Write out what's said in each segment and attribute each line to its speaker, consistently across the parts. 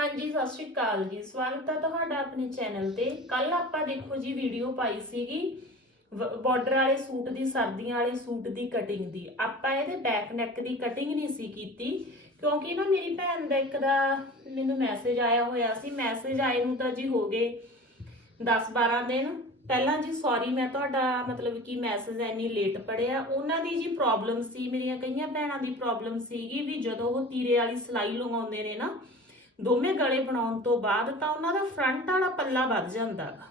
Speaker 1: ਹਾਂਜੀ, ਸਤਿ ਸ਼੍ਰੀ ਅਕਾਲ ਜੀ। ਸਵਾਗਤ ਹੈ ਤੁਹਾਡਾ ਆਪਣੇ ਚੈਨਲ ਤੇ। ਕੱਲ ਆਪਾਂ ਦੇਖੋ ਜੀ ਵੀਡੀਓ ਪਾਈ ਸੀਗੀ ਬਾਰਡਰ ਵਾਲੇ ਸੂਟ ਦੀ, ਸਰਦੀਆਂ ਵਾਲੇ ਸੂਟ ਦੀ ਕਟਿੰਗ ਦੀ। ਆਪਾਂ ਇਹਦੇ ਬੈਕ ਨੈਕ ਦੀ ਕਟਿੰਗ ਨਹੀਂ ਸੀ ਕੀਤੀ, ਕਿਉਂਕਿ ਨਾ ਮੇਰੀ ਭੈਣ ਦਾ ਇੱਕ ਦਾ ਮੈਨੂੰ ਮੈਸੇਜ ਆਇਆ ਹੋਇਆ ਸੀ। ਮੈਸੇਜ ਆਏ ਨੂੰ ਤਾਂ ਜੀ ਹੋ ਗਏ 10 12 ਦਿਨ। ਪਹਿਲਾਂ ਜੀ ਸੌਰੀ ਮੈਂ ਤੁਹਾਡਾ ਮਤਲਬ ਕਿ ਮੈਸੇਜ ਐਨੀ ਲੇਟ ਪੜਿਆ ਉਹਨਾਂ ਦੀ ਜੀ ਪ੍ਰੋਬਲਮ ਸੀ, ਮੇਰੀਆਂ ਕਈਆਂ ਭੈਣਾਂ ਦੀ ਪ੍ਰੋਬਲਮ ਸੀਗੀ ਵੀ ਜਦੋਂ ਉਹ ਤੀਰੇ ਵਾਲੀ ਸਲਾਈ ਲਗਾਉਂਦੇ ਨੇ ਨਾ ਦੋਵੇਂ ਗਲੇ ਬਣਾਉਣ ਤੋਂ ਬਾਅਦ ਤਾਂ ਉਹਨਾਂ ਦਾ ਫਰੰਟ ਵਾਲਾ ਪੱਲਾ ਵੱਧ ਜਾਂਦਾ ਗਾ।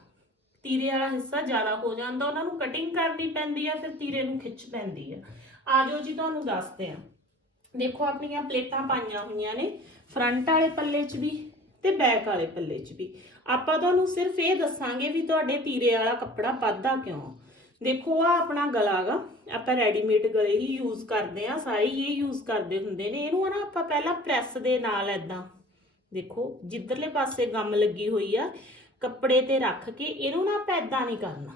Speaker 1: ਤੀਰੇ ਵਾਲਾ ਹਿੱਸਾ ਜ਼ਿਆਦਾ ਹੋ ਜਾਂਦਾ, ਉਹਨਾਂ ਨੂੰ ਕਟਿੰਗ ਕਰਨੀ ਪੈਂਦੀ ਆ, ਫਿਰ ਤੀਰੇ ਨੂੰ ਖਿੱਚ ਪੈਂਦੀ ਆ। ਆਜੋ ਜੀ, ਤੁਹਾਨੂੰ ਦੱਸਦੇ ਆ। ਦੇਖੋ, ਆਪਣੀਆਂ ਪਲੇਟਾਂ ਪਾਈਆਂ ਹੋਈਆਂ ਨੇ ਫਰੰਟ ਵਾਲੇ ਪੱਲੇ 'ਚ ਵੀ ਤੇ ਬੈਕ ਵਾਲੇ ਪੱਲੇ 'ਚ ਵੀ। ਆਪਾਂ ਤੁਹਾਨੂੰ ਸਿਰਫ ਇਹ ਦੱਸਾਂਗੇ ਵੀ ਤੁਹਾਡੇ ਤੀਰੇ ਵਾਲਾ ਕੱਪੜਾ ਵੱਧਦਾ ਕਿਉਂ ਦੇਖੋ ਆ ਆਪਣਾ ਗਲਾ ਗਾ। ਆਪਾਂ ਰੈਡੀਮੇਡ ਗਲੇ ਹੀ ਯੂਜ਼ ਕਰਦੇ ਆ, ਸਾਰੇ ਇਹ ਯੂਜ਼ ਕਰਦੇ ਹੁੰਦੇ ਨੇ। ਇਹਨੂੰ ਨਾ ਆਪਾਂ ਪਹਿਲਾਂ ਪ੍ਰੈਸ ਦੇ ਨਾਲ ਐਦਾਂ ਦੇਖੋ, ਜਿੱਧਰਲੇ ਪਾਸੇ ਗਮ ਲੱਗੀ ਹੋਈ ਆ, ਕੱਪੜੇ ਤੇ ਰੱਖ ਕੇ ਇਹਨੂੰ ਨਾ ਆਪਾਂ ਐਦਾਂ ਨਹੀਂ ਕਰਨਾ।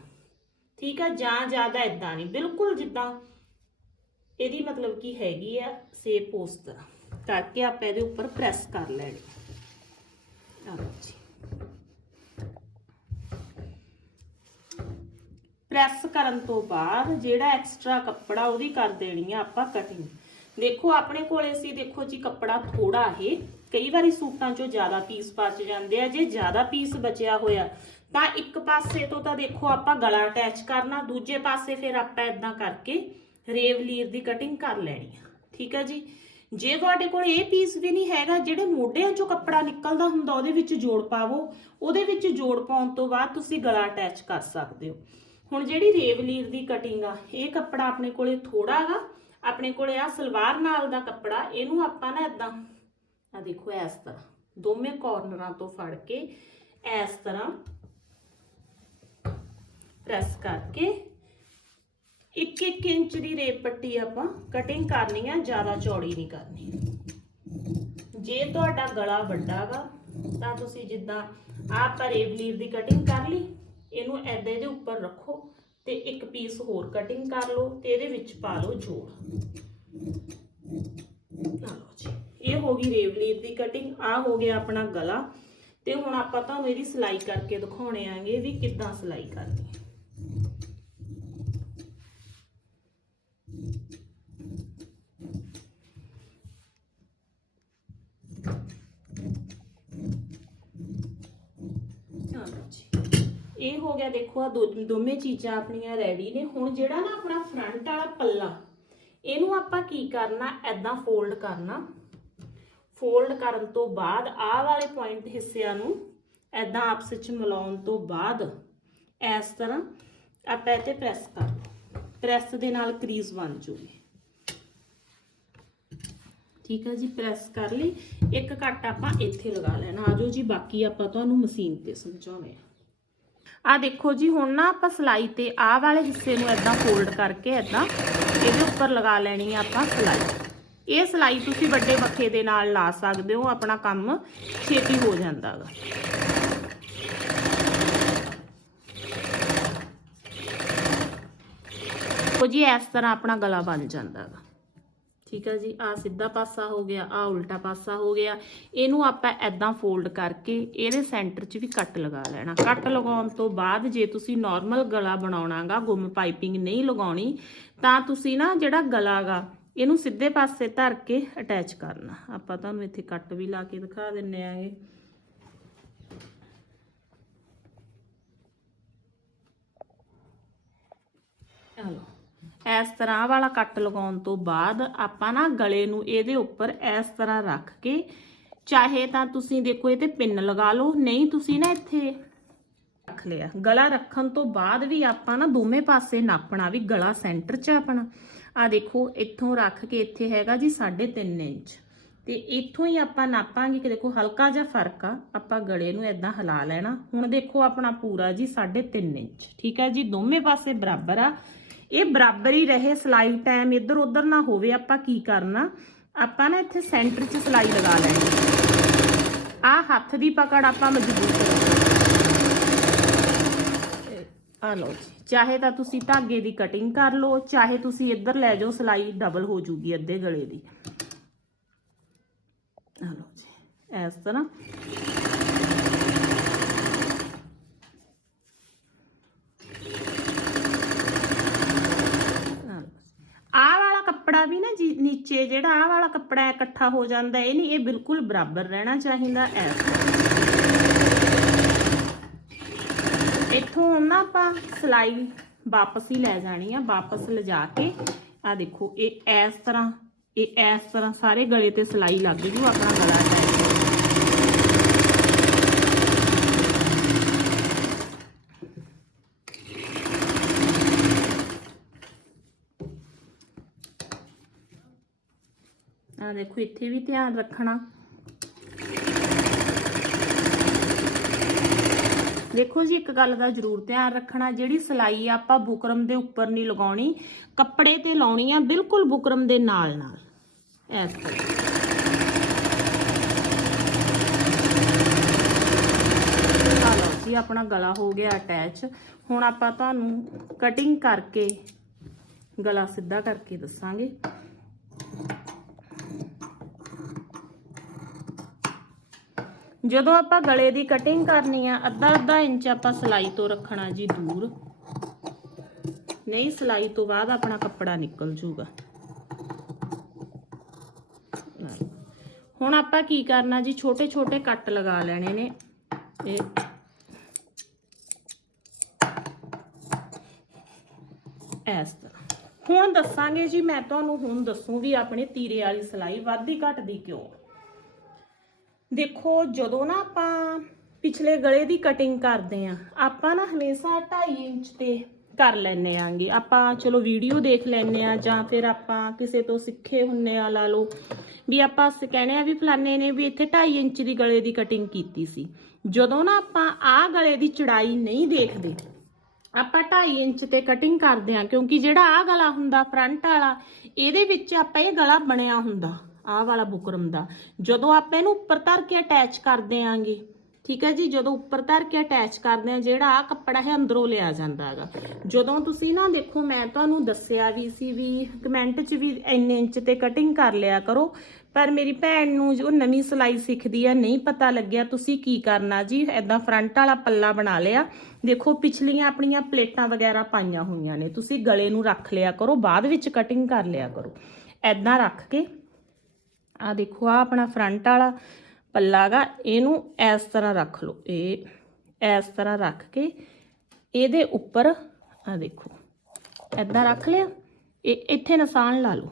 Speaker 1: ਠੀਕ ਆ, ਜਾਂ ਜ਼ਿਆਦਾ ਐਦਾਂ ਨਹੀਂ, ਬਿਲਕੁਲ ਜਿੱਦਾਂ ਇਹਦੀ ਮਤਲਬ ਕੀ ਹੈਗੀ ਆ, ਸੇਪ ਉਸ ਤਰ੍ਹਾਂ ਕਰਕੇ ਆਪਾਂ ਇਹਦੇ ਉੱਪਰ ਪ੍ਰੈਸ ਕਰ ਲੈਣੀ। ਆ ਲਓ ਜੀ। ਪ੍ਰੈਸ ਕਰਨ ਤੋਂ ਬਾਅਦ ਜਿਹੜਾ ਐਕਸਟਰਾ ਕੱਪੜਾ ਉਹਦੀ ਕਰ ਦੇਣੀ ਆ ਆਪਾਂ ਕਟਿੰਗ ਦੇਖੋ, ਆਪਣੇ ਕੋਲੇ ਸੀ, ਦੇਖੋ ਜੀ, ਕੱਪੜਾ ਥੋੜਾ ਇਹ ਕਈ ਵਾਰੀ ਸੂਟਾਂ 'ਚੋਂ ਜ਼ਿਆਦਾ ਪੀਸ ਬਚ ਜਾਂਦੇ ਆ, ਜੇ ਜ਼ਿਆਦਾ ਪੀਸ ਬਚਿਆ ਹੋਇਆ, ਤਾਂ ਇੱਕ ਪਾਸੇ ਤੋਂ ਤਾਂ ਦੇਖੋ ਆਪਾਂ ਗਲਾ ਅਟੈਚ ਕਰਨਾ, ਦੂਜੇ ਪਾਸੇ ਫਿਰ ਆਪਾਂ ਇਦਾਂ ਕਰਕੇ ਰੇਵ ਲੀਰ ਦੀ ਕਟਿੰਗ ਕਰ ਲੈਣੀ ਆ। ਠੀਕ ਹੈ ਜੀ? ਜੇ ਤੁਹਾਡੇ ਕੋਲ ਇਹ ਪੀਸ ਵੀ ਨਹੀਂ ਹੈਗਾ, ਜਿਹੜੇ ਮੋਢਿਆਂ 'ਚੋਂ ਕੱਪੜਾ ਨਿਕਲਦਾ ਹੁੰਦਾ, ਉਹਦੇ ਵਿੱਚ ਜੋੜ ਪਾਵੋ, ਉਹਦੇ ਵਿੱਚ ਜੋੜ ਪਾਉਣ ਤੋਂ ਬਾਅਦ ਤੁਸੀਂ ਗਲਾ ਅਟੈਚ ਕਰ ਸਕਦੇ ਹੋ। ਹੁਣ ਜਿਹੜੀ ਰੇਵਲੀਰ ਦੀ ਕਟਿੰਗ ਆ, ਇਹ ਕੱਪੜਾ ਆਪਣੇ ਕੋਲੇ ਥੋੜਾ ਗਾ, ਆਪਣੇ ਕੋਲੇ ਆ ਸਲਵਾਰ ਨਾਲ ਦਾ ਕੱਪੜਾ, ਇਹਨੂੰ ਆਪਾਂ ਨਾ ਇਦਾਂ ਆ ਦੇਖੋ ਇਸ ਤਰ੍ਹਾਂ। ਦੋਵੇਂ ਕਾਰਨਰਾਂ ਤੋਂ ਫੜ ਕੇ ਇਸ ਤਰ੍ਹਾਂ ਪ੍ਰੈਸ ਕਰਕੇ 1-1 ਇੰਚ ਦੀ ਰੇਪ ਪੱਟੀ ਆਪਾਂ ਕਟਿੰਗ ਕਰਨੀ ਆ, ਜ਼ਿਆਦਾ ਚੌੜੀ ਨਹੀਂ ਕਰਨੀ। ਜੇ ਤੁਹਾਡਾ ਗਲਾ ਵੱਡਾ ਗਾ ਤਾਂ ਤੁਸੀਂ ਜਿੱਦਾਂ ਆਹ ਰੇਬ ਰੇਵਲੀਰ ਦੀ ਕਟਿੰਗ ਕਰ ਲਈ, ਇਹਨੂੰ ਐਦਾਂ ਦੇ ਉੱਪਰ ਰੱਖੋ ਤੇ ਇੱਕ ਪੀਸ ਹੋਰ ਕਟਿੰਗ ਕਰ ਲਓ ਤੇ ਇਹਦੇ ਵਿੱਚ ਪਾ ਲਓ ਜੋੜ। ਹੋ ਗਈ ਰੇਵਲੀਰ ਦੀ ਕਟਿੰਗ ਆ ਹੋ ਗਿਆ ਆਪਣਾ ਗਲਾ। ਤੇ ਹੁਣ ਆਪਾਂ ਤੁਹਾਨੂੰ ਇਹਦੀ ਸਿਲਾਈ ਕਰਕੇ ਦਿਖਾਉਣੇ ਆਂਗੇ ਵੀ ਕਿੱਦਾਂ ਸਿਲਾਈ ਕਰਨੀ ਹੈ। ਇਹ ਹੋ ਗਿਆ, ਦੇਖੋ ਆ ਦੋਵੇਂ ਚੀਜ਼ਾਂ ਆਪਣੀਆਂ ਰੈਡੀ ਨੇ। ਹੁਣ ਜਿਹੜਾ ਨਾ ਆਪਣਾ ਫਰੰਟ ਵਾਲਾ ਪੱਲਾ, ਇਹਨੂੰ ਆਪਾਂ ਕੀ ਕਰਨਾ ਐਦਾਂ ਫੋਲਡ ਕਰਨਾ। ਫੋਲਡ ਕਰਨ ਤੋਂ ਬਾਅਦ ਆਹ ਵਾਲੇ ਪੁਆਇੰਟ ਹਿੱਸਿਆਂ ਨੂੰ ਐਦਾਂ ਆਪਸ ਵਿੱਚ ਮਿਲਾਉਣ ਤੋਂ ਬਾਅਦ ਇਸ ਤਰ੍ਹਾਂ ਆਪਾਂ ਇੱਥੇ ਪ੍ਰੈਸ ਕਰ ਲਓ। ਪ੍ਰੈਸ ਦੇ ਨਾਲ ਕਰੀਜ਼ ਬਣ ਜੂਗੀ। ਠੀਕ ਹੈ ਜੀ ਪ੍ਰੈਸ ਕਰ ਲਈ। ਇੱਕ ਕੱਟ ਆਪਾਂ ਇੱਥੇ ਲਗਾ ਲੈਣਾ। ਆਜੋ ਜੀ, ਬਾਕੀ ਆਪਾਂ ਤੁਹਾਨੂੰ ਮਸ਼ੀਨ ਤੇ ਸਮਝਾਉਂਦੇ ਆ ਆ ਦੇਖੋ ਜੀ, ਹੁਣ ਨਾ ਆਪਾਂ ਸਲਾਈ ਤੇ ਆਹ ਵਾਲੇ ਹਿੱਸੇ ਨੂੰ ਐਦਾਂ ਫੋਲਡ ਕਰਕੇ ਐਦਾਂ ਇਹਦੇ ਉੱਪਰ ਲਗਾ ਲੈਣੀ ਆ ਆਪਾਂ ਸਲਾਈ। ਇਹ ਸਲਾਈ ਤੁਸੀਂ ਵੱਡੇ ਬੱਖੇ ਦੇ ਨਾਲ ਲਾ ਸਕਦੇ ਹੋ, ਆਪਣਾ ਕੰਮ ਛੇਤੀ ਹੋ ਜਾਂਦਾ ਗਾ। ਉਹ ਜੀ, ਇਸ ਤਰ੍ਹਾਂ ਆਪਣਾ ਗਲਾ ਬਣ ਜਾਂਦਾ ਗਾ। ਠੀਕ ਹੈ ਜੀ, ਆ ਸਿੱਧਾ ਪਾਸਾ ਹੋ ਗਿਆ, ਆ ਉਲਟਾ ਪਾਸਾ ਹੋ ਗਿਆ। ਇਹਨੂੰ ਆਪਾਂ ਐਦਾਂ ਫੋਲਡ ਕਰਕੇ ਇਹਦੇ ਸੈਂਟਰ 'ਚ ਵੀ ਕੱਟ ਲਗਾ ਲੈਣਾ। ਕੱਟ ਲਗਾਉਣ ਤੋਂ ਬਾਅਦ ਜੇ ਤੁਸੀਂ ਨਾਰਮਲ ਗਲਾ ਬਣਾਉਣਾਗਾ ਗੁੰਮ ਪਾਈਪਿੰਗ ਨਹੀਂ ਲਗਾਉਣੀ, ਤਾਂ ਤੁਸੀਂ ਨਾ ਜਿਹੜਾ ਗਲਾ ਗਾ ਇਹਨੂੰ ਸਿੱਧੇ ਪਾਸੇ ਧਰ ਕੇ ਅਟੈਚ ਕਰਨਾ। ਆਪਾਂ ਤੁਹਾਨੂੰ ਇੱਥੇ ਕੱਟ ਵੀ ਲਾ ਕੇ ਦਿਖਾ ਦਿੰਨੇ ਆਂਗੇ। ਚਲੋ, ਇਸ ਤਰ੍ਹਾਂ ਵਾਲਾ ਕੱਟ ਲਗਾਉਣ ਤੋਂ ਬਾਅਦ ਆਪਾਂ ਨਾ ਗਲੇ ਨੂੰ ਇਹਦੇ ਉੱਪਰ ਇਸ ਤਰ੍ਹਾਂ ਰੱਖ ਕੇ, ਚਾਹੇ ਤਾਂ ਤੁਸੀਂ ਦੇਖੋ ਇਹ ਤੇ ਪਿੰਨ ਲਗਾ ਲਓ, ਨਹੀਂ ਤੁਸੀਂ ਨਾ ਇੱਥੇ ਰੱਖ ਲਿਆ। ਗਲਾ ਰੱਖਣ ਤੋਂ ਬਾਅਦ ਵੀ ਆਪਾਂ ਨਾ ਦੋਵੇਂ ਪਾਸੇ ਨਾਪਣਾ ਵੀ ਗਲਾ ਸੈਂਟਰ 'ਚ ਆਪਣਾ। ਆ ਦੇਖੋ, ਇੱਥੋਂ ਰੱਖ ਕੇ ਇੱਥੇ ਹੈਗਾ ਜੀ 3.5 ਇੰਚ। ਤੇ ਇੱਥੋਂ ਹੀ ਆਪਾਂ ਨਾਪਾਂਗੇ ਕਿ ਦੇਖੋ, ਹਲਕਾ ਜਿਹਾ ਫ਼ਰਕ ਆ, ਆਪਾਂ ਗਲੇ ਨੂੰ ਇਦਾਂ ਹਿਲਾ ਲੈਣਾ। ਹੁਣ ਦੇਖੋ, ਆਪਣਾ ਪੂਰਾ ਜੀ 3.5 ਇੰਚ, ਠੀਕ ਹੈ ਜੀ? ਦੋਵੇਂ ਪਾਸੇ ਬਰਾਬਰ ਆ। ਇਹ ਬਰਾਬਰ ਹੀ ਰਹੇ ਸਲਾਈ ਟਾਈਮ ਇੱਧਰ ਉੱਧਰ ਨਾ ਹੋਵੇ ਆਪਾਂ ਕੀ ਕਰਨਾ? ਆਪਾਂ ਨਾ ਇੱਥੇ ਸੈਂਟਰ 'ਚ ਸਲਾਈ ਲਗਾ ਲੈਣੀ। ਆ ਹੱਥ ਦੀ ਪਕੜ ਆਪਾਂ ਮਜ਼ਬੂਤ ਆ ਲਓ ਜੀ। ਚਾਹੇ ਤਾਂ ਤੁਸੀਂ ਧਾਗੇ ਦੀ ਕਟਿੰਗ ਕਰ ਲਓ, ਚਾਹੇ ਤੁਸੀਂ ਇੱਧਰ ਲੈ ਜਾਓ, ਸਲਾਈ ਡਬਲ ਹੋ ਜੂਗੀ ਅੱਧੇ ਗਲੇ ਦੀ। ਆ ਲਓ ਜੀ, ਇਸ ਤਰ੍ਹਾਂ। ਆਹ ਵਾਲਾ ਕੱਪੜਾ ਵੀ ਨਾ ਜੀ, ਨੀਚੇ ਜਿਹੜਾ ਆਹ ਵਾਲਾ ਕੱਪੜਾ ਇਕੱਠਾ ਹੋ ਜਾਂਦਾ, ਇਹ ਨਹੀਂ, ਇਹ ਬਿਲਕੁਲ ਬਰਾਬਰ ਰਹਿਣਾ ਚਾਹੀਦਾ ਐਸ ਇੱਥੋਂ ਨਾ ਆਪਾਂ ਸਲਾਈ ਵਾਪਸ ਹੀ ਲੈ ਜਾਣੀ ਆ, ਵਾਪਸ ਲਿਜਾ ਕੇ। ਆ ਦੇਖੋ, ਇਹ ਇਸ ਤਰ੍ਹਾਂ, ਇਹ ਇਸ ਤਰ੍ਹਾਂ ਸਾਰੇ ਗਲੇ ਤੇ ਸਲਾਈ ਲੱਗ ਜੂ, ਆਪਣਾ ਗਲਾ ਆ ਦੇਖੋ, ਇੱਥੇ ਵੀ ਧਿਆਨ ਰੱਖਣਾ। ਦੇਖੋ ਜੀ, ਇੱਕ ਗੱਲ ਦਾ ਜ਼ਰੂਰ ਧਿਆਨ ਰੱਖਣਾ, ਜਿਹੜੀ ਸਲਾਈ ਆਪਾਂ ਬੁਕਰਮ ਦੇ ਉੱਪਰ ਨਹੀਂ ਲਗਾਉਣੀ, ਕੱਪੜੇ ਤੇ ਲਾਉਣੀ ਆ ਬਿਲਕੁਲ ਬੁਕਰਮ ਦੇ ਨਾਲ ਨਾਲ। ਐਸ ਤਰ੍ਹਾਂ। ਆ ਲਓ ਜੀ, ਆਪਣਾ ਗਲਾ ਹੋ ਗਿਆ ਅਟੈਚ। ਹੁਣ ਆਪਾਂ ਤੁਹਾਨੂੰ ਕਟਿੰਗ ਕਰਕੇ ਗਲਾ ਸਿੱਧਾ ਕਰਕੇ ਦੱਸਾਂਗੇ। ਜਦੋਂ ਆਪਾਂ ਗਲੇ ਦੀ ਕਟਿੰਗ ਕਰਨੀ ਆ, ਅੱਧਾ ਅੱਧਾ ਇੰਚ ਆਪਾਂ ਸਲਾਈ ਤੋਂ ਰੱਖਣਾ ਜੀ ਦੂਰ। ਨਹੀਂ, ਸਲਾਈ ਤੋਂ ਬਾਅਦ ਆਪਣਾ ਕੱਪੜਾ ਨਿਕਲ ਜੂਗਾ। ਹੁਣ ਆਪਾਂ ਕੀ ਕਰਨਾ ਜੀ ਛੋਟੇ ਛੋਟੇ ਕੱਟ ਲਗਾ ਲੈਣੇ ਨੇ। ਇਹ ਇਸ ਤਰ੍ਹਾਂ। ਹੁਣ ਦੱਸਾਂਗੇ ਜੀ, ਮੈਂ ਤੁਹਾਨੂੰ ਹੁਣ ਦੱਸੂ ਵੀ ਆਪਣੇ ਤੀਰੇ ਵਾਲੀ ਸਲਾਈ ਵੱਧਦੀ ਘਟਦੀ ਕਿਉਂ ਦੇਖੋ, ਜਦੋਂ ਨਾ ਆਪਾਂ ਪਿਛਲੇ ਗਲੇ ਦੀ ਕਟਿੰਗ ਕਰਦੇ ਆ ਆਪਾਂ ਨਾ ਹਮੇਸ਼ਾ 2.5 ਇੰਚ ਤੇ ਕਰ ਲੈਨੇ ਆਂਗੇ ਆਪਾਂ ਚਲੋ ਵੀਡੀਓ ਦੇਖ ਲੈਨੇ ਆ ਜਾਂ ਫਿਰ ਆਪਾਂ ਕਿਸੇ ਤੋਂ ਸਿੱਖੇ ਹੁੰਨੇ ਆ ਲਾ ਲਓ ਵੀ ਆਪਾਂ ਸ- ਕਹਿੰਦੇ ਆ ਵੀ ਫਲਾਨੇ ਨੇ ਵੀ ਇੱਥੇ 2.5 ਇੰਚ ਦੀ ਗਲੇ ਦੀ ਕਟਿੰਗ ਕੀਤੀ ਸੀ। ਜਦੋਂ ਨਾ ਆਪਾਂ ਆਹ ਗਲੇ ਦੀ ਚੜਾਈ ਨਹੀਂ ਦੇਖਦੇ, ਆਪਾਂ 2.5 ਇੰਚ ਤੇ ਕਟਿੰਗ ਕਰਦੇ ਆ ਕਿਉਂਕਿ ਜਿਹੜਾ ਆਹ ਗਲਾ ਹੁੰਦਾ ਫਰੰਟ ਵਾਲਾ, ਇਹਦੇ ਵਿੱਚ ਆਪਾਂ ਇਹ ਗਲਾ ਬਣਿਆ ਹੁੰਦਾ। ਆਹ ਵਾਲਾ ਬੁਕਰਮ ਦਾ ਜਦੋਂ ਆਪਾਂ ਇਹਨੂੰ ਉੱਪਰ ਧਰ ਕੇ ਅਟੈਚ ਕਰ ਆਂਗੇ ਠੀਕ ਹੈ ਜੀ? ਜਦੋਂ ਉੱਪਰ ਧਰ ਕੇ ਅਟੈਚ ਕਰਦੇ ਆ ਜਿਹੜਾ ਆ ਕੱਪੜਾ ਹੈ, ਅੰਦਰੋਂ ਲਿਆ ਜਾਂਦਾ ਹੈਗਾ। ਜਦੋਂ ਤੁਸੀਂ ਨਾ ਦੇਖੋ, ਮੈਂ ਤੁਹਾਨੂੰ ਦੱਸਿਆ ਵੀ ਸੀ ਵੀ ਕਮੈਂਟ 'ਚ ਵੀ ਇੰਨੇ ਇੰਚ ਤੇ ਕਟਿੰਗ ਕਰ ਲਿਆ ਕਰੋ, ਪਰ ਮੇਰੀ ਭੈਣ ਨੂੰ ਜੋ ਨਵੀਂ ਸਿਲਾਈ ਸਿੱਖਦੀ ਆ, ਨਹੀਂ ਪਤਾ ਲੱਗਿਆ ਤੁਸੀਂ ਕੀ ਕਰਨਾ ਜੀ? ਐਦਾਂ ਫਰੰਟ ਵਾਲਾ ਪੱਲਾ ਬਣਾ ਲਿਆ। ਦੇਖੋ, ਪਿਛਲੀਆਂ ਆਪਣੀਆਂ ਪਲੇਟਾਂ ਵਗੈਰਾ ਪਾਈਆਂ ਹੋਈਆਂ ਨੇ। ਤੁਸੀਂ ਗਲੇ ਨੂੰ ਰੱਖ ਲਿਆ ਕਰੋ, ਬਾਅਦ ਵਿੱਚ ਕਟਿੰਗ ਕਰ ਲਿਆ ਕਰੋ। ਐਦਾਂ ਰੱਖ ਕੇ ਆ ਦੇਖੋ ਆ ਆਪਣਾ ਫਰੰਟ ਵਾਲਾ ਪੱਲਾ ਗਾ, ਇਹਨੂੰ ਇਸ ਤਰ੍ਹਾਂ ਰੱਖ ਲਓ। ਇਹ ਇਸ ਤਰ੍ਹਾਂ ਰੱਖ ਕੇ ਇਹਦੇ ਉੱਪਰ ਆ ਦੇਖੋ ਐਦਾਂ ਰੱਖ ਲਿਆ। ਇਹ ਇੱਥੇ ਨਿਸ਼ਾਨ ਲਾ ਲਓ।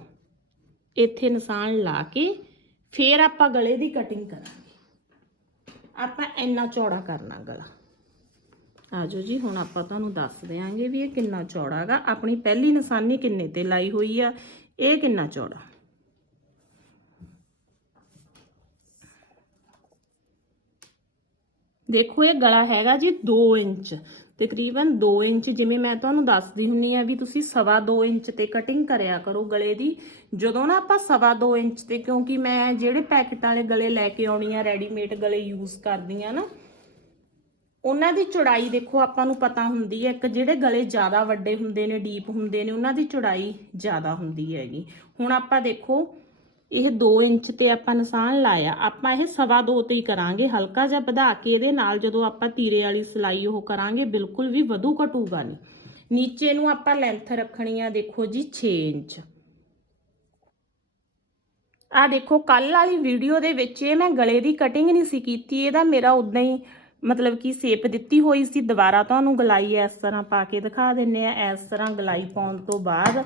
Speaker 1: ਇੱਥੇ ਨਿਸ਼ਾਨ ਲਾ ਕੇ ਫੇਰ ਆਪਾਂ ਗਲੇ ਦੀ ਕਟਿੰਗ ਕਰਾਂਗੇ। ਆਪਾਂ ਇੰਨਾ ਚੌੜਾ ਕਰਨਾ ਗਲਾ। ਆਜੋ ਜੀ, ਹੁਣ ਆਪਾਂ ਤੁਹਾਨੂੰ ਦੱਸ ਦਿਆਂਗੇ ਵੀ ਇਹ ਕਿੰਨਾ ਚੌੜਾ ਹੈਗਾ ਆਪਣੀ ਪਹਿਲੀ ਨਿਸ਼ਾਨੀ ਕਿੰਨੇ ਤੇ ਲਾਈ ਹੋਈ ਆ? ਇਹ ਕਿੰਨਾ ਚੌੜਾ? ਦੇਖੋ, ਇਹ ਗਲਾ ਹੈਗਾ ਜੀ 2 ਇੰਚ। ਤਕਰੀਬਨ 2 ਇੰਚ, ਜਿਵੇਂ ਮੈਂ ਤੁਹਾਨੂੰ ਦੱਸਦੀ ਹੁੰਨੀ ਆ ਵੀ ਤੁਸੀਂ ਸਵਾ 2 ਇੰਚ ਤੇ ਕਟਿੰਗ ਕਰਿਆ ਕਰੋ ਗਲੇ ਦੀ। ਜਦੋਂ ਨਾ ਆਪਾਂ ਸਵਾ 2 ਇੰਚ ਤੇ, ਕਿਉਂਕਿ ਮੈਂ ਜਿਹੜੇ ਪੈਕਟਾਂ ਵਾਲੇ ਗਲੇ ਲੈ ਕੇ ਆਉਣੀ ਆ ਰੈਡੀਮੇਡ ਗਲੇ ਯੂਜ਼ ਕਰਦੀ ਆ ਨਾ, ਉਹਨਾਂ ਦੀ ਚੌੜਾਈ ਦੇਖੋ, ਆਪਾਂ ਨੂੰ ਪਤਾ ਹੁੰਦੀ ਹੈ ਇੱਕ ਜਿਹੜੇ ਗਲੇ ਜ਼ਿਆਦਾ ਵੱਡੇ ਹੁੰਦੇ ਨੇ ਡੀਪ ਹੁੰਦੇ ਨੇ, ਉਹਨਾਂ ਦੀ ਚੌੜਾਈ ਜ਼ਿਆਦਾ ਹੁੰਦੀ ਹੈਗੀ। ਹੁਣ ਆਪਾਂ ਦੇਖੋ ਇਹ 2 ਇੰਚ ਤੇ ਆਪਾਂ ਨਿਸ਼ਾਨ ਲਾਇਆ, ਆਪਾਂ ਇਹ ਸਵਾ 2 ਤੇ ਹੀ ਕਰਾਂਗੇ। ਹਲਕਾ ਜਿਹਾ ਵਧਾ ਕੇ ਇਹਦੇ ਨਾਲ ਜਦੋਂ ਆਪਾਂ ਤੀਰੇ ਵਾਲੀ ਸਲਾਈ ਉਹ ਕਰਾਂਗੇ, ਬਿਲਕੁਲ ਵੀ ਵਧੂ ਘਟੂਗਾ ਨਹੀਂ। ਨੀਚੇ ਨੂੰ ਆਪਾਂ ਲੈਂਥ ਰੱਖਣੀ ਆ, ਦੇਖੋ ਜੀ 6 ਇੰਚ। ਆ ਦੇਖੋ ਕੱਲ ਵਾਲੀ ਵੀਡੀਓ ਦੇ ਵਿੱਚ ਇਹ ਮੈਂ ਗਲੇ ਦੀ ਕਟਿੰਗ ਨਹੀਂ ਸੀ ਕੀਤੀ, ਇਹਦਾ ਮੇਰਾ ਉਦਾਂ ਹੀ ਮਤਲਬ ਕਿ ਸੇਪ ਦਿੱਤੀ ਹੋਈ ਸੀ। ਦੁਬਾਰਾ ਤੁਹਾਨੂੰ ਗਲਾਈ ਇਸ ਤਰ੍ਹਾਂ ਪਾ ਕੇ ਦਿਖਾ ਦਿੰਨੇ ਆ, ਇਸ ਤਰ੍ਹਾਂ ਗਲਾਈ ਪਾਉਣ ਤੋਂ ਬਾਅਦ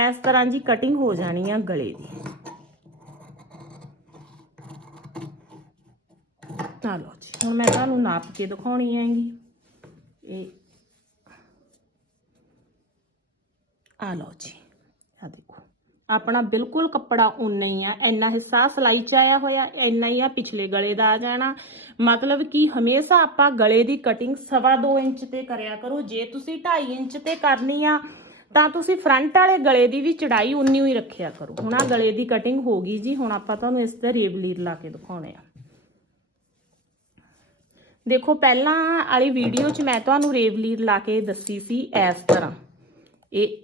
Speaker 1: ਇਸ ਤਰ੍ਹਾਂ ਜੀ ਕਟਿੰਗ ਹੋ ਜਾਣੀ ਆ ਗਲੇ ਦੀ। ਤਾਂ ਲਓ ਜੀ, ਹੁਣ ਮੈਂ ਤੁਹਾਨੂੰ ਨਾਪ ਕੇ ਦਿਖਾਉਣੀ ਹੈਗੀ। ਇਹ ਆ ਲਓ ਜੀ ਆ ਦੇਖੋ। ਆਪਣਾ ਬਿਲਕੁਲ ਕੱਪੜਾ ਉਨਾ ਹੀ ਆ, ਇੰਨਾ ਹਿੱਸਾ ਸਲਾਈ ਚ ਆਇਆ ਹੋਇਆ, ਇੰਨਾ ਹੀ ਆ, ਪਿਛਲੇ ਗਲੇ ਦਾ ਆ ਜਾਣਾ। ਮਤਲਬ ਕਿ ਹਮੇਸ਼ਾ ਆਪਾਂ ਗਲੇ ਦੀ ਕਟਿੰਗ ਸਵਾ 2 ਇੰਚ ਤੇ ਕਰਿਆ ਕਰੋ, ਜੇ ਤੁਸੀਂ 2.5 ਇੰਚ ਤੇ ਕਰਨੀ ਆ, ਤਾਂ ਤੁਸੀਂ ਫਰੰਟ ਵਾਲੇ ਗਲੇ ਦੀ ਵੀ ਚੜਾਈ ਉਨੀ ਹੀ ਰੱਖਿਆ ਕਰੋ। ਹੁਣ ਆ ਗਲੇ ਦੀ ਕਟਿੰਗ ਹੋ ਗਈ ਜੀ, ਹੁਣ ਆਪਾਂ ਤੁਹਾਨੂੰ ਇਸ ਤੇ ਰੇਵਲੀਰ ਲਾ ਕੇ ਦਿਖਾਉਣੇ ਆ। ਦੇਖੋ, ਪਹਿਲਾਂ ਵਾਲੀ ਵੀਡੀਓ 'ਚ ਮੈਂ ਤੁਹਾਨੂੰ ਰੇਵਲੀਰ ਲਾ ਕੇ ਦੱਸੀ ਸੀ ਇਸ ਤਰ੍ਹਾਂ। ਇਹ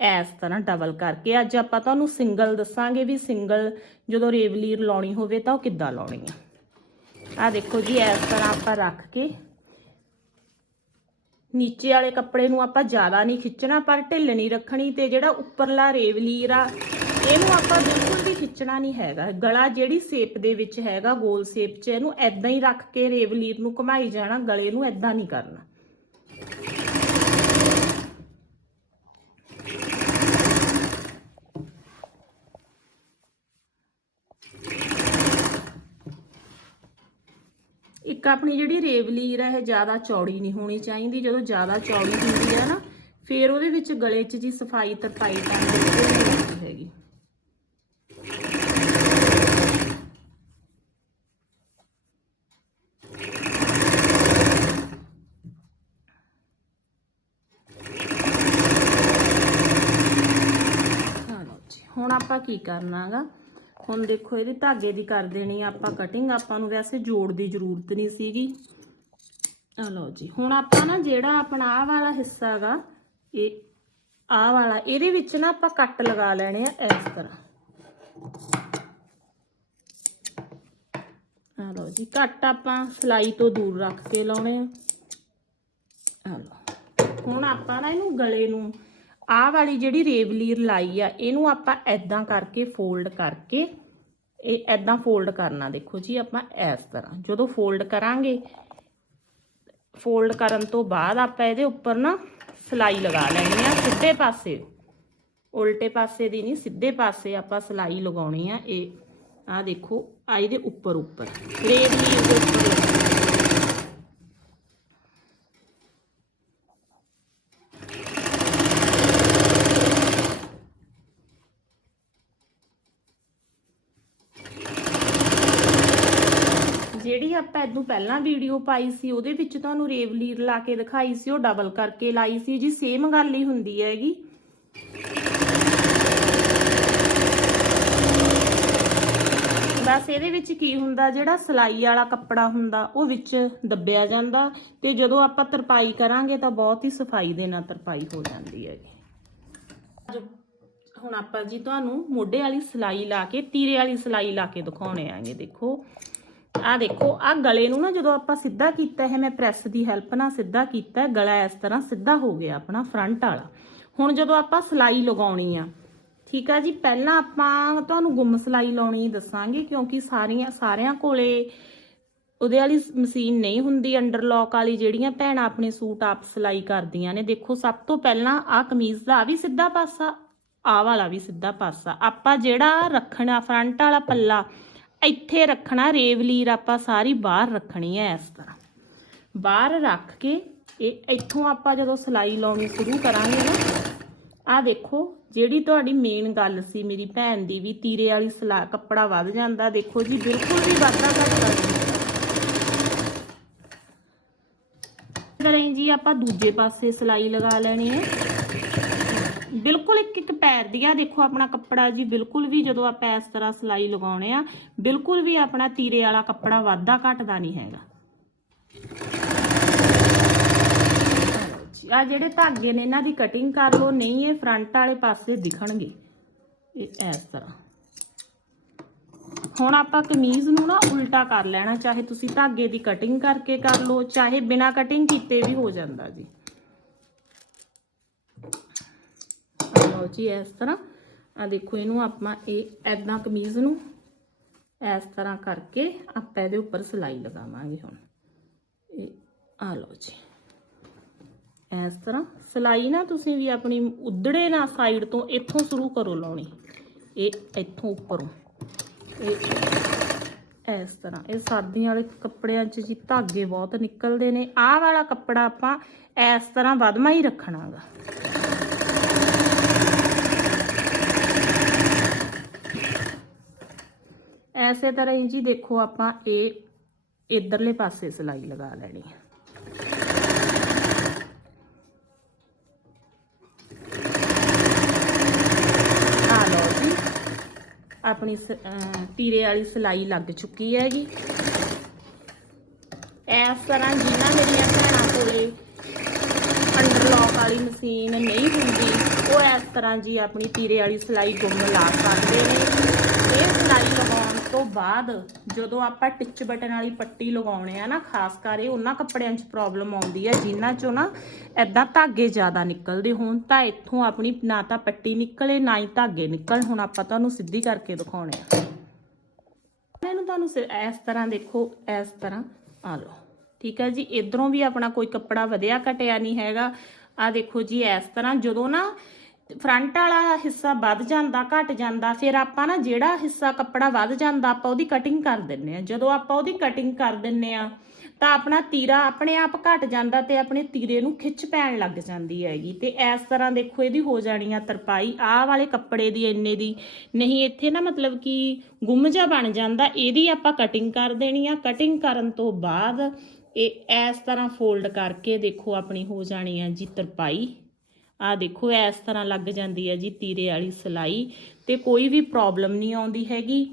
Speaker 1: ਇਸ ਤਰ੍ਹਾਂ ਡਬਲ ਕਰਕੇ ਅੱਜ ਆਪਾਂ ਤੁਹਾਨੂੰ ਸਿੰਗਲ ਦੱਸਾਂਗੇ ਵੀ ਸਿੰਗਲ ਜਦੋਂ ਰੇਵਲੀਰ ਲਾਉਣੀ ਹੋਵੇ ਤਾਂ ਉਹ ਕਿੱਦਾਂ ਲਾਉਣੀ ਆ। ਆ ਦੇਖੋ ਜੀ, ਇਸ ਤਰ੍ਹਾਂ ਆਪਾਂ ਰੱਖ ਕੇ ਨੀਚੇ ਵਾਲੇ ਕੱਪੜੇ ਨੂੰ ਆਪਾਂ ਜ਼ਿਆਦਾ ਨਹੀਂ ਖਿੱਚਣਾ, ਪਰ ਢਿੱਲ ਨਹੀਂ ਰੱਖਣੀ ਤੇ ਜਿਹੜਾ ਉੱਪਰਲਾ ਰੇਵਲੀਰ ਆ, ਇਹਨੂੰ ਆਪਾਂ ਵੀ ਖਿੱਚਣਾ ਨਹੀਂ ਹੈਗਾ। ਗਲਾ ਜਿਹੜੀ ਸ਼ੇਪ ਦੇ ਵਿੱਚ ਹੈਗਾ, ਗੋਲ ਸ਼ੇਪ 'ਚ, ਇਹਨੂੰ ਐਦਾਂ ਹੀ ਰੱਖ ਕੇ ਰੇਵਲੀਰ ਨੂੰ ਘੁਮਾਈ ਜਾਣਾ, ਗਲੇ ਨੂੰ ਐਦਾਂ ਨਹੀਂ ਕਰਨਾ। ਇੱਕ ਆਪਣੀ ਜਿਹੜੀ ਰੇਵਲੀਰ ਹੈ, ਇਹ ਜ਼ਿਆਦਾ ਚੌੜੀ ਨਹੀਂ ਹੋਣੀ ਚਾਹੀਦੀ। ਜਦੋਂ ਜ਼ਿਆਦਾ ਚੌੜੀ ਹੁੰਦੀ ਹੈ ਨਾ, ਫਿਰ ਉਹਦੇ ਵਿੱਚ ਗਲੇ 'ਚ ਜੀ ਸਫ਼ਾਈ ਤਰਪਾਈ ਤਾਂ ਹੈਗੀ ਆਹ ਲਓ ਜੀ ਹੁਣ ਆਪਾਂ ਕੀ ਕਰਨਾਗਾ? ਹੁਣ ਦੇਖੋ, ਇਹਦੇ ਧਾਗੇ ਦੀ ਕਰ ਦੇਣੀ ਆ ਆਪਾਂ ਕਟਿੰਗ ਆਪਾਂ ਨੂੰ ਵੈਸੇ ਜੋੜ ਦੀ ਜ਼ਰੂਰਤ ਨਹੀਂ ਸੀਗੀ। ਆ ਲਓ ਜੀ, ਹੁਣ ਆਪਾਂ ਨਾ ਜਿਹੜਾ ਆਪਣਾ ਆਹ ਵਾਲਾ ਹਿੱਸਾ ਹੈਗਾ ਇਹ ਆਹ ਵਾਲਾ, ਇਹਦੇ ਵਿੱਚ ਨਾ ਆਪਾਂ ਕੱਟ ਲਗਾ ਲੈਣੇ ਆ ਇਸ ਤਰ੍ਹਾਂ। ਆ ਲਓ ਜੀ ਕੱਟ ਆਪਾਂ ਸਲਾਈ ਤੋਂ ਦੂਰ ਰੱਖ ਕੇ ਲਾਉਣੇ ਆ। ਆ ਲਓ, ਹੁਣ ਆਪਾਂ ਨਾ ਇਹਨੂੰ ਗਲੇ ਨੂੰ ਆਹ ਵਾਲੀ ਜਿਹੜੀ ਰੇਵਲੀਰ ਲਾਈ ਆ, ਇਹਨੂੰ ਆਪਾਂ ਐਦਾਂ ਕਰਕੇ ਫੋਲਡ ਕਰਕੇ, ਇਹ ਐਦਾਂ ਫੋਲਡ ਕਰਨਾ। ਦੇਖੋ ਜੀ, ਆਪਾਂ ਇਸ ਤਰ੍ਹਾਂ, ਜਦੋਂ ਫੋਲਡ ਕਰਾਂਗੇ ਫੋਲਡ ਕਰਨ ਤੋਂ ਬਾਅਦ ਆਪਾਂ ਇਹਦੇ ਉੱਪਰ ਨਾ ਸਲਾਈ ਲਗਾ ਲੈਣੀ ਆ ਸਿੱਧੇ ਪਾਸੇ। ਉਲਟੇ ਪਾਸੇ ਦੀ ਨਹੀਂ, ਸਿੱਧੇ ਪਾਸੇ ਆਪਾਂ ਸਲਾਈ ਲਗਾਉਣੀ ਆ, ਇਹ ਆ ਦੇਖੋ ਆ ਇਹਦੇ ਉੱਪਰ ਉੱਪਰ ਰੇਵਲੀਰ ਦੇ ਉੱਪਰ। ਜਿਹੜੀ ਆਪਾਂ ਇਦੋਂ ਪਹਿਲਾਂ ਵੀਡੀਓ ਪਾਈ ਸੀ, ਉਹਦੇ ਵਿੱਚ ਤੁਹਾਨੂੰ ਰੇਵਲੀਰ ਲਾ ਕੇ ਦਿਖਾਈ ਸੀ, ਉਹ ਡਬਲ ਕਰਕੇ ਲਾਈ ਸੀ ਜੀ ਸੇਮ ਗੱਲ ਹੀ ਹੁੰਦੀ ਹੈਗੀ। ਬਸ ਇਹਦੇ ਵਿੱਚ ਕੀ ਹੁੰਦਾ, ਜਿਹੜਾ ਸਲਾਈ ਵਾਲਾ ਕੱਪੜਾ ਹੁੰਦਾ, ਉਹ ਵਿੱਚ ਦੱਬਿਆ ਜਾਂਦਾ ਤੇ ਜਦੋਂ ਆਪਾਂ ਤਰਪਾਈ ਕਰਾਂਗੇ ਤਾਂ ਬਹੁਤ ਹੀ ਸਫ਼ਾਈ ਦੇ ਨਾਲ ਤਰਪਾਈ ਹੋ ਜਾਂਦੀ ਹੈਗੀ। ਹੁਣ ਆਪਾਂ ਜੀ ਤੁਹਾਨੂੰ ਮੋਢੇ ਵਾਲੀ ਸਲਾਈ ਲਾ ਕੇ, ਤੀਰੇ ਵਾਲੀ ਸਲਾਈ ਲਾ ਕੇ ਦਿਖਾਉਣੇ ਆਂਗੇ ਦੇਖੋ। ਆ ਦੇਖੋ, ਆ ਗਲੇ ਨੂੰ ਨਾ ਜਦੋਂ ਆਪਾਂ ਸਿੱਧਾ ਕੀਤਾ ਹੈ ਮੈਂ ਪ੍ਰੈਸ ਦੀ ਹੈਲਪ ਨਾਲ ਸਿੱਧਾ ਕੀਤਾ, ਗਲਾ ਇਸ ਤਰ੍ਹਾਂ ਸਿੱਧਾ ਹੋ ਗਿਆ ਆਪਣਾ ਫਰੰਟ ਵਾਲਾ। ਹੁਣ ਜਦੋਂ ਆਪਾਂ ਸਲਾਈ ਲਗਾਉਣੀ ਆ, ਠੀਕ ਆ ਜੀ, ਪਹਿਲਾਂ ਆਪਾਂ ਤੁਹਾਨੂੰ ਗੁੰਮ ਸਲਾਈ ਲਾਉਣੀ ਦੱਸਾਂਗੇ, ਕਿਉਂਕਿ ਸਾਰੀਆਂ, ਸਾਰਿਆਂ ਕੋਲੇ ਉਹਦੇ ਵਾਲੀ ਮਸ਼ੀਨ ਨਹੀਂ ਹੁੰਦੀ ਅੰਡਰਲੌਕ ਵਾਲੀ ਜਿਹੜੀਆਂ ਭੈਣਾਂ ਆਪਣੇ ਸੂਟ ਆਪ ਸਲਾਈ ਕਰਦੀਆਂ ਨੇ। ਦੇਖੋ, ਸਭ ਤੋਂ ਪਹਿਲਾਂ ਆ ਕਮੀਜ਼ ਦਾ ਵੀ ਸਿੱਧਾ ਪਾਸਾ ਆ ਵਾਲਾ ਵੀ ਸਿੱਧਾ ਪਾਸਾ। ਆਪਾਂ ਜਿਹੜਾ ਰੱਖਣਾ ਫਰੰਟ ਵਾਲਾ ਪੱਲਾ ਇੱਥੇ ਰੱਖਣਾ ਰੇਵਲੀਰ ਆਪਾਂ ਸਾਰੀ ਬਾਹਰ ਰੱਖਣੀ ਹੈ ਇਸ ਤਰ੍ਹਾਂ। ਬਾਹਰ ਰੱਖ ਕੇ ਇਹ ਇੱਥੋਂ ਆਪਾਂ ਜਦੋਂ ਸਲਾਈ ਲਾਉਣੀ ਸ਼ੁਰੂ ਕਰਾਂਗੇ ਨਾ ਆ ਦੇਖੋ ਜਿਹੜੀ ਤੁਹਾਡੀ ਮੇਨ ਗੱਲ ਸੀ ਮੇਰੀ ਭੈਣ ਦੀ ਵੀ ਤੀਰੇ ਵਾਲੀ ਸਲਾ, ਕੱਪੜਾ ਵੱਧ ਜਾਂਦਾ, ਦੇਖੋ ਜੀ, ਬਿਲਕੁਲ ਵੀ ਵਾਧਾ ਘੱਟ ਕਰਦੀ ਜੀ ਆਪਾਂ ਦੂਜੇ ਪਾਸੇ ਸਲਾਈ ਲਗਾ ਲੈਣੀ ਹੈ। ਬਿਲਕੁਲ ਇੱਕ ਇੱਕ ਪੈਰ ਦੀ ਆ। ਦੇਖੋ ਆਪਣਾ ਕੱਪੜਾ ਜੀ, ਬਿਲਕੁਲ ਵੀ ਜਦੋਂ ਆਪਾਂ ਇਸ ਤਰ੍ਹਾਂ ਸਲਾਈ ਲਗਾਉਣੇ ਆ, ਬਿਲਕੁਲ ਵੀ ਆਪਣਾ ਤੀਰੇ ਵਾਲਾ ਕੱਪੜਾ ਵਾਧਾ ਘਟਦਾ ਨਹੀਂ ਹੈਗਾ। ਆ ਜਿਹੜੇ ਧਾਗੇ ਨੇ, ਇਹਨਾਂ ਦੀ ਕਟਿੰਗ ਕਰ ਲਓ, ਨਹੀਂ ਇਹ ਫਰੰਟ ਵਾਲੇ ਪਾਸੇ ਦਿਖਣਗੇ। ਇਹ ਇਸ ਤਰ੍ਹਾਂ। ਹੁਣ ਆਪਾਂ ਕਮੀਜ਼ ਨੂੰ ਨਾ ਉਲਟਾ ਕਰ ਲੈਣਾ, ਚਾਹੇ ਤੁਸੀਂ ਧਾਗੇ ਦੀ ਕਟਿੰਗ ਕਰਕੇ ਕਰ ਲਓ, ਚਾਹੇ ਬਿਨਾ ਕਟਿੰਗ ਕੀਤੇ ਵੀ ਹੋ ਜਾਂਦਾ ਜੀ ਆਹ ਲਓ ਜੀ, ਇਸ ਤਰ੍ਹਾਂ। ਆ ਦੇਖੋ, ਇਹਨੂੰ ਆਪਾਂ ਇਹ ਐਦਾਂ ਕਮੀਜ਼ ਨੂੰ ਇਸ ਤਰ੍ਹਾਂ ਕਰਕੇ ਆਪਾਂ ਇਹਦੇ ਉੱਪਰ ਸਿਲਾਈ ਲਗਾਵਾਂਗੇ ਹੁਣ। ਇਹ ਆ ਲਓ ਜੀ। ਇਸ ਤਰ੍ਹਾਂ। ਸਿਲਾਈ ਨਾ ਤੁਸੀਂ ਵੀ ਆਪਣੀ ਉਧੜੇ ਨਾ ਸਾਈਡ ਤੋਂ ਇੱਥੋਂ ਸ਼ੁਰੂ ਕਰੋ ਲਾਉਣੀ। ਇਹ ਇੱਥੋਂ ਉੱਪਰੋਂ। ਇਹ ਇਸ ਤਰ੍ਹਾਂ। ਇਹ ਸਰਦੀਆਂ ਵਾਲੇ ਕੱਪੜਿਆਂ 'ਚ ਜੀ ਧਾਗੇ ਬਹੁਤ ਨਿਕਲਦੇ ਨੇ। ਆਹ ਵਾਲਾ ਕੱਪੜਾ ਆਪਾਂ ਇਸ ਤਰ੍ਹਾਂ ਵਧਮਾ ਹੀ ਰੱਖਣਾਗਾ। ਐਸੇ ਤਰ੍ਹਾਂ ਹੀ ਜੀ ਦੇਖੋ ਆਪਾਂ ਇਹ ਇਧਰਲੇ ਪਾਸੇ ਸਿਲਾਈ ਲਗਾ ਲੈਣੀ ਹੈ। ਆ ਲਓ ਜੀ, ਆਪਣੀ ਸ- ਤੀਰੇ ਵਾਲੀ ਸਿਲਾਈ ਲੱਗ ਚੁੱਕੀ ਹੈ ਜੀ ਇਸ ਤਰ੍ਹਾਂ ਜਿਨ੍ਹਾਂ ਮੇਰੀਆਂ ਭੈਣਾਂ ਕੋਲੇ ਅੰਡਰਲੌਕ ਵਾਲੀ ਮਸ਼ੀਨ ਨਹੀਂ ਹੁੰਦੀ, ਉਹ ਇਸ ਤਰ੍ਹਾਂ ਜੀ ਆਪਣੀ ਤੀਰੇ ਵਾਲੀ ਸਿਲਾਈ ਗੁੰਮ ਲਾ ਸਕਦੇ ਨੇ। ਤੋਂ ਬਾਅਦ ਜਦੋਂ ਆਪਾਂ ਟਿਚ ਬਟਨ ਵਾਲੀ ਪੱਟੀ ਲਗਾਉਣੇ ਆ ਨਾ, ਖਾਸ ਕਰ ਇਹ ਉਹਨਾਂ ਕੱਪੜਿਆਂ 'ਚ ਪ੍ਰੋਬਲਮ ਆਉਂਦੀ ਹੈ ਜਿਨ੍ਹਾਂ 'ਚੋਂ ਨਾ ਐਦਾਂ ਧਾਗੇ ਜ਼ਿਆਦਾ ਨਿਕਲਦੇ ਹੋਣ, ਤਾਂ ਇੱਥੋਂ ਆਪਣੀ ਨਾ ਤਾਂ ਪੱਟੀ ਨਿਕਲੇ, ਨਾ ਹੀ ਧਾਗੇ ਨਿਕਲ ਹੁਣ ਆਪਾਂ ਤੁਹਾਨੂੰ ਸਿੱਧੀ ਕਰਕੇ ਦਿਖਾਉਣੇ ਆ। ਇਹਨੂੰ ਤੁਹਾਨੂੰ ਇਸ ਤਰ੍ਹਾਂ ਦੇਖੋ, ਇਸ ਤਰ੍ਹਾਂ ਆ ਲਓ। ਠੀਕ ਹੈ ਜੀ, ਇਧਰੋਂ ਵੀ ਆਪਣਾ ਕੋਈ ਕੱਪੜਾ ਵਧਿਆ ਘਟਿਆ ਨਹੀਂ ਹੈਗਾ। ਆ ਦੇਖੋ ਜੀ, ਇਸ ਤਰ੍ਹਾਂ ਜਦੋਂ ਨਾ ਫਰੰਟ ਵਾਲਾ ਹਿੱਸਾ ਵੱਧ ਜਾਂਦਾ, ਘਟ ਜਾਂਦਾ, ਫਿਰ ਆਪਾਂ ਨਾ ਜਿਹੜਾ ਹਿੱਸਾ ਕੱਪੜਾ ਵੱਧ ਜਾਂਦਾ, ਆਪਾਂ ਉਹਦੀ ਕਟਿੰਗ ਕਰ ਦਿੰਨੇ ਆ ਜਦੋਂ ਆਪਾਂ ਉਹਦੀ ਕਟਿੰਗ ਕਰ ਦਿੰਨੇ ਆ ਤਾਂ ਆਪਣਾ ਤੀਰਾ ਆਪਣੇ ਆਪ ਘਟ ਜਾਂਦਾ ਤੇ ਆਪਣੇ ਤੀਰੇ ਨੂੰ ਖਿੱਚ ਪੈਣ ਲੱਗ ਜਾਂਦੀ ਹੈਗੀ। ਤੇ ਇਸ ਤਰ੍ਹਾਂ ਦੇਖੋ ਇਹਦੀ ਹੋ ਜਾਣੀ ਆ ਤਰਪਾਈ। ਆਹ ਵਾਲੇ ਕੱਪੜੇ ਦੀ, ਇੰਨੇ ਦੀ ਨਹੀਂ, ਇੱਥੇ ਨਾ ਮਤਲਬ ਕਿ ਗੁੰਮ ਜਿਹਾ ਬਣ ਜਾਂਦਾ, ਇਹਦੀ ਆਪਾਂ ਕਟਿੰਗ ਕਰ ਦੇਣੀ ਆ। ਕਟਿੰਗ ਕਰਨ ਤੋਂ ਬਾਅਦ ਇਹ ਇਸ ਤਰ੍ਹਾਂ ਫੋਲਡ ਕਰਕੇ ਦੇਖੋ ਆਪਣੀ ਹੋ ਜਾਣੀ ਆ ਜੀ ਤਰਪਾਈ। ਆ ਦੇਖੋ ਇਸ ਤਰ੍ਹਾਂ ਲੱਗ ਜਾਂਦੀ ਹੈ ਜੀ ਤੀਰੇ ਵਾਲੀ ਸਲਾਈ ਤੇ ਕੋਈ ਵੀ ਪ੍ਰੋਬਲਮ ਨਹੀਂ ਆਉਂਦੀ ਹੈਗੀ।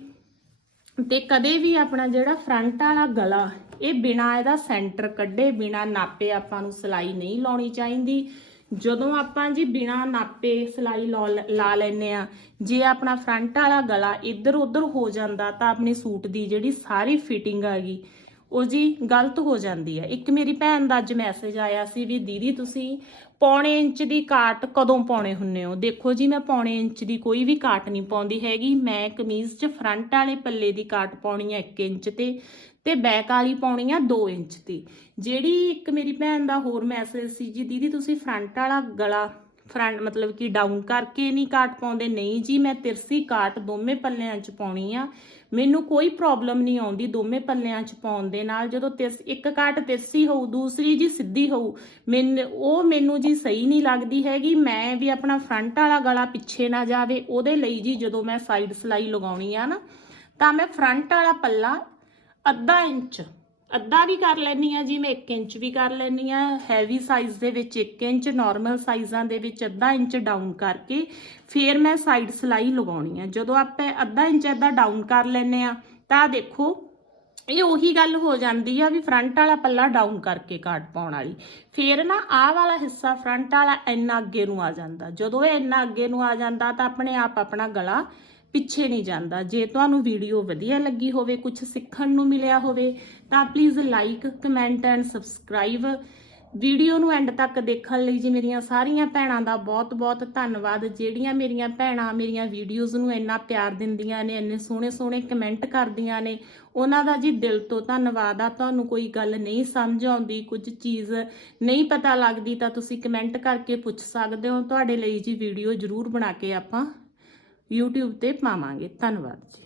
Speaker 1: ਤੇ ਕਦੇ ਵੀ ਆਪਣਾ ਜਿਹੜਾ ਫਰੰਟ ਵਾਲਾ ਗਲਾ, ਇਹ ਬਿਨਾ ਇਹਦਾ ਸੈਂਟਰ ਕੱਢੇ, ਬਿਨਾ ਨਾਪੇ ਆਪਾਂ ਨੂੰ ਸਲਾਈ ਨਹੀਂ ਲਾਉਣੀ ਚਾਹੀਦੀ। ਜਦੋਂ ਆਪਾਂ ਜੀ ਬਿਨਾ ਨਾਪੇ ਸਲਾਈ ਲਾ- ਲਾ ਲੈਨੇ ਆ ਜੇ ਆਪਣਾ ਫਰੰਟ ਵਾਲਾ ਗਲਾ ਇੱਧਰ ਉੱਧਰ ਹੋ ਜਾਂਦਾ ਤਾਂ ਆਪਣੇ ਸੂਟ ਦੀ ਜਿਹੜੀ ਸਾਰੀ ਫਿਟਿੰਗ ਹੈਗੀ ਉਹ ਜੀ ਗਲਤ ਹੋ ਜਾਂਦੀ ਹੈ। ਇੱਕ ਮੇਰੀ ਭੈਣ ਦਾ ਅੱਜ ਮੈਸੇਜ ਆਇਆ ਸੀ ਵੀ ਦੀਦੀ ਤੁਸੀਂ ਪੌਣੇ ਇੰਚ ਦੀ ਕਾਟ ਕਦੋਂ ਪਾਉਣੇ ਹੁੰਨੇ ਹੋ? ਦੇਖੋ ਜੀ, ਮੈਂ ਪੌਣੇ ਇੰਚ ਦੀ ਕੋਈ ਵੀ ਕਾਟ ਨਹੀਂ ਪਾਉਂਦੀ ਹੈਗੀ। ਮੈਂ ਕਮੀਜ਼ 'ਚ ਫਰੰਟ ਵਾਲੇ ਪੱਲੇ ਦੀ ਕਾਟ ਪਾਉਣੀ ਹੈ 1 ਇੰਚ ਤੇ ਤੇ ਬੈਕ ਵਾਲੀ ਪਾਉਣੀ ਆ 2 ਇੰਚ ਦੀ। ਜਿਹੜੀ ਇੱਕ ਮੇਰੀ ਭੈਣ ਦਾ ਹੋਰ ਮੈਸੇਜ ਸੀ ਜੀ, ਦੀਦੀ ਤੁਸੀਂ ਫਰੰਟ ਵਾਲਾ ਗਲਾ ਫਰੰਟ ਮਤਲਬ ਕਿ ਡਾਊਨ ਕਰਕੇ ਨਹੀਂ ਕਾਟ ਪਾਉਂਦੇ, ਨਹੀਂ ਜੀ, ਮੈਂ ਤਿਰਸੀ ਕਾਟ ਦੋਵੇਂ ਪੱਲਿਆਂ 'ਚ ਪਾਉਣੀ ਆ। ਮੈਨੂੰ ਕੋਈ ਪ੍ਰੋਬਲਮ ਨਹੀਂ ਆਉਂਦੀ ਦੋਵੇਂ ਪੱਲਿਆਂ 'ਚ ਪਾਉਣ ਦੇ ਨਾਲ। ਜਦੋਂ ਤਿਰਸ, ਇੱਕ ਕਾਟ ਤਿਰਸੀ ਹੋਊ, ਦੂਸਰੀ ਜੀ ਸਿੱਧੀ ਹੋਊ, ਮੈਨ, ਉਹ ਮੈਨੂੰ ਜੀ ਸਹੀ ਨਹੀਂ ਲੱਗਦੀ ਹੈਗੀ। ਮੈਂ ਵੀ ਆਪਣਾ ਫਰੰਟ ਵਾਲਾ ਗਲਾ ਪਿੱਛੇ ਨਾ ਜਾਵੇ। ਉਹਦੇ ਲਈ ਜੀ ਜਦੋਂ ਮੈਂ ਸਾਈਡ ਸਲਾਈ ਲਗਾਉਣੀ ਆ ਨਾ, ਤਾਂ ਮੈਂ ਫਰੰਟ ਵਾਲਾ ਪੱਲਾ ਅੱਧਾ ਇੰਚ ਅੱਧਾ ਵੀ ਕਰ ਲੈਣੀ ਆ ਜੀ, ਮੈਂ 1 ਇੰਚ ਵੀ ਕਰ ਲੈਣੀ ਆ ਹੈਵੀ ਸਾਈਜ਼ ਦੇ ਵਿੱਚ 1 ਇੰਚ ਨਾਰਮਲ ਸਾਈਜ਼ਾਂ ਦੇ ਵਿੱਚ ਅੱਧਾ ਇੰਚ ਡਾਊਨ ਕਰਕੇ ਫਿਰ ਮੈਂ ਸਾਈਡ ਸਲਾਈ ਲਗਾਉਣੀ ਆ ਜਦੋਂ ਆਪਾਂ ਅੱਧਾ ਇੰਚ ਏਦਾਂ ਡਾਊਨ ਕਰ ਲੈਨੇ ਆ ਤਾਂ ਦੇਖੋ, ਇਹ ਉਹੀ ਗੱਲ ਹੋ ਜਾਂਦੀ ਆ ਵੀ ਫਰੰਟ ਵਾਲਾ ਪੱਲਾ ਡਾਊਨ ਕਰਕੇ ਕਾਟ ਪਾਉਣ ਵਾਲੀ। ਫੇਰ ਨਾ ਆਹ ਵਾਲਾ ਹਿੱਸਾ ਫਰੰਟ ਵਾਲਾ ਇੰਨਾ ਅੱਗੇ ਨੂੰ ਆ ਜਾਂਦਾ। ਜਦੋਂ ਇਹ ਇੰਨਾ ਅੱਗੇ ਨੂੰ ਆ ਜਾਂਦਾ, ਤਾਂ ਆਪਣੇ ਆਪ ਆਪਣਾ ਗਲਾ ਪਿੱਛੇ ਨਹੀਂ ਜਾਂਦਾ। ਜੇ ਤੁਹਾਨੂੰ ਵੀਡੀਓ ਵਧੀਆ ਲੱਗੀ ਹੋਵੇ ਕੁਝ ਸਿੱਖਣ ਨੂੰ ਮਿਲਿਆ ਹੋਵੇ, ਤਾਂ please like comment and subscribe video ਨੂੰ ਐਂਡ ਤੱਕ ਦੇਖਣ ਲਈ ਜੀ ਮੇਰੀਆਂ ਸਾਰੀਆਂ ਭੈਣਾਂ ਦਾ ਬਹੁਤ-ਬਹੁਤ ਧੰਨਵਾਦ। ਜਿਹੜੀਆਂ ਮੇਰੀਆਂ ਭੈਣਾਂ ਮੇਰੀਆਂ ਵੀਡੀਓਜ਼ ਨੂੰ ਇੰਨਾ ਪਿਆਰ ਦਿੰਦੀਆਂ ਨੇ, ਇੰਨੇ ਸੋਹਣੇ-ਸੋਹਣੇ ਕਮੈਂਟ ਕਰਦੀਆਂ ਨੇ, ਉਹਨਾਂ ਦਾ ਜੀ ਦਿਲ ਤੋਂ ਧੰਨਵਾਦ ਆ। ਤੁਹਾਨੂੰ ਕੋਈ ਗੱਲ ਨਹੀਂ ਸਮਝ ਆਉਂਦੀ, ਕੁਝ ਚੀਜ਼ ਨਹੀਂ ਪਤਾ ਲੱਗਦੀ, ਤਾਂ ਤੁਸੀਂ ਕਮੈਂਟ ਕਰਕੇ ਪੁੱਛ ਸਕਦੇ ਹੋ। ਤੁਹਾਡੇ ਲਈ ਜੀ ਵੀਡੀਓ ਜ਼ਰੂਰ ਬਣਾ ਕੇ ਆਪਾਂ YouTube ਤੇ ਪਾਵਾਂਗੇ। ਧੰਨਵਾਦ ਜੀ।